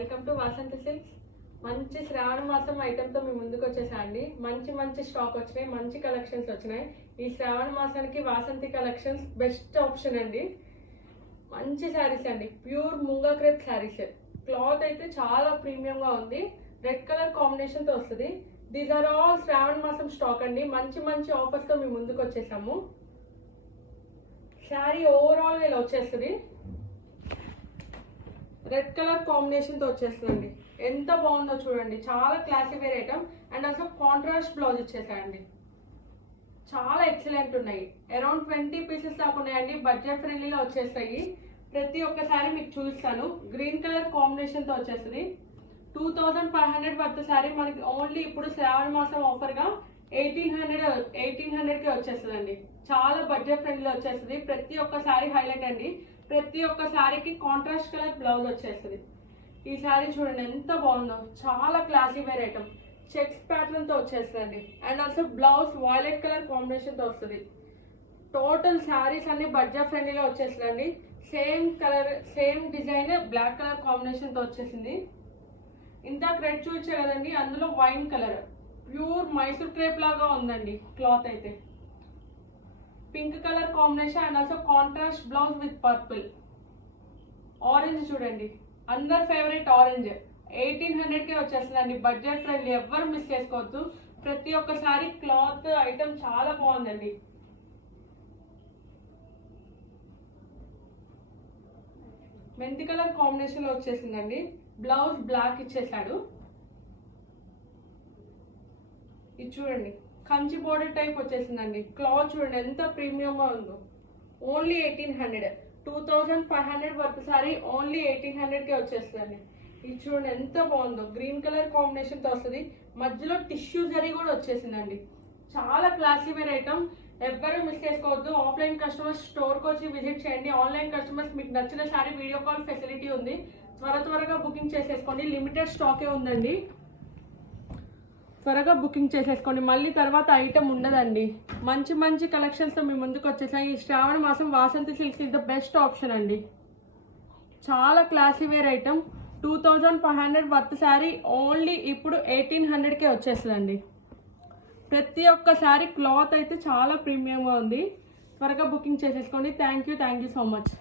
Welcome to Vasanthi silks. మంచి శ్రావణ మాసం ఐటెంతో మీ ముందుకు వచ్చేసా అండి. మంచి స్టాక్ వచ్చినాయి, మంచి కలెక్షన్స్ వచ్చినాయి. ఈ శ్రావణ మాసానికి వాసంతి కలెక్షన్స్ బెస్ట్ ఆప్షన్ అండి. మంచి శారీస్ అండి, pure munga crepe saris. Cloth అయితే చాలా ప్రీమియంగా ఉంది. రెడ్ కలర్ కాంబినేషన్తో వస్తుంది. దీస్ ఆర్ ఆల్ శ్రావణ మాసం స్టాక్ అండి. మంచి ఆఫర్స్తో మీ ముందుకు వచ్చేసాము. శారీ ఓవరాల్ ఇలా వచ్చేస్తుంది. రెడ్ కలర్ కాంబినేషన్తో వచ్చేస్తుందండి. ఎంత బాగుందో చూడండి, చాలా classy wear item. And also contrast blouse ఇచ్చేసాయండి. చాలా ఎక్సలెంట్ ఉన్నాయి. అరౌండ్ 20 పీసెస్ దాకా ఉన్నాయండి. బడ్జెట్ ఫ్రెండ్లీలో వచ్చేస్తాయి. ప్రతి ఒక్కసారి మీకు చూపిస్తాను. గ్రీన్ కలర్ కాంబినేషన్తో వచ్చేస్తుంది. 2500 వర్త్ శారీ మనకి ఓన్లీ ఇప్పుడు శ్రావణ మాసం ఆఫర్గా 1800కి వచ్చేస్తుందండి. చాలా బడ్జెట్ ఫ్రెండ్లీలో వచ్చేస్తుంది. ప్రతి ఒక్క శారీ హైలైట్ అండి. ప్రతి ఒక్క శారీకి కాంట్రాస్ట్ కలర్ బ్లౌజ్ వచ్చేస్తుంది. ఈ శారీ చూడండి ఎంత బాగుందో, చాలా classy wear item. Checks pattern తో వచ్చేస్తుంది. And also blouse violet colour combination తో వస్తుంది. టోటల్ శారీస్ అన్ని బడ్జెట్ ఫ్రెండ్లీలో వచ్చేస్తుందండి. Same colour same design black colour combination తో వచ్చేసింది. ఇందాక రెడ్ చూసే కదండి, అందులో wine colour pure Mysore crepe లాగా ఉందండి. క్లాత్ అయితే pink colour combination and also contrast blouse with purple. Orange చూడండి, అందరు ఫేవరెట్ ఆరెంజ్. 1800కే వచ్చేస్తుందండి. బడ్జెట్ ఫ్రెండ్లీ, ఎవ్వరు మిస్ చేసుకోవద్దు. ప్రతి ఒక్కసారి క్లాత్ ఐటమ్ చాలా బాగుందండి. మెంతి కలర్ కాంబినేషన్ లో వచ్చేసిందండి. బ్లౌజ్ బ్లాక్ ఇచ్చేసాడు. ఇది చూడండి, కంచి బోర్డర్ టైప్ వచ్చేసిందండి. క్లాత్ చూడండి ఎంత ప్రీమియంగా ఉందో. ఓన్లీ 1800. 2500 వర్త్ సారీ ఓన్లీ 1800కే వచ్చేస్తుందండి. ఇది చూడండి ఎంత బాగుందో. గ్రీన్ కలర్ కాంబినేషన్ తో వస్తుంది. మధ్యలో టిష్యూ జరీ కూడా వచ్చేసిందండి. చాలా క్లాసీ వేర్ ఐటమ్, ఎవ్వరూ మిస్ చేసుకోవద్దు. ఆఫ్లైన్ కస్టమర్స్ స్టోర్కి వచ్చి విజిట్ చేయండి. ఆన్లైన్ కస్టమర్స్ మీకు నచ్చిన సారీ వీడియో కాల్ ఫెసిలిటీ ఉంది. త్వరగా బుకింగ్ చేసేసుకోండి. లిమిటెడ్ స్టాకే ఉందండి. త్వరగా బుకింగ్ చేసేసుకోండి. మళ్ళీ తర్వాత ఐటమ్ ఉండదండి. మంచి కలెక్షన్స్తో మీ ముందుకు వచ్చేసాయి. ఈ శ్రావణ మాసం Vasanthi silks is the best option అండి. చాలా classy wear item. 2500 worth sari only ఇప్పుడు 1800కే వచ్చేస్తుందండి. ప్రతి ఒక్క శారీ క్లాత్ అయితే చాలా ప్రీమియంగా ఉంది. త్వరగా బుకింగ్ చేసేసుకోండి. Thank you so much.